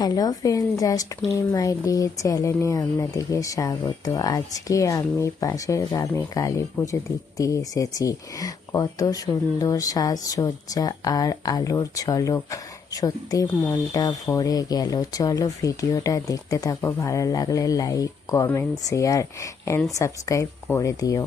Hello friend, just me my day চ্যানেলে আপনাদেরকে স্বাগত। আজকে আমি পাশের গ্রামে কালী পুজো দেখতে এসেছি। কত সুন্দর সাজসজ্জা আর আলোর ঝলক, সত্যি মনটা ভরে গেল। চলো ভিডিওটা দেখতে থাকো, ভালো লাগলে like, comment, share and subscribe করে দিও।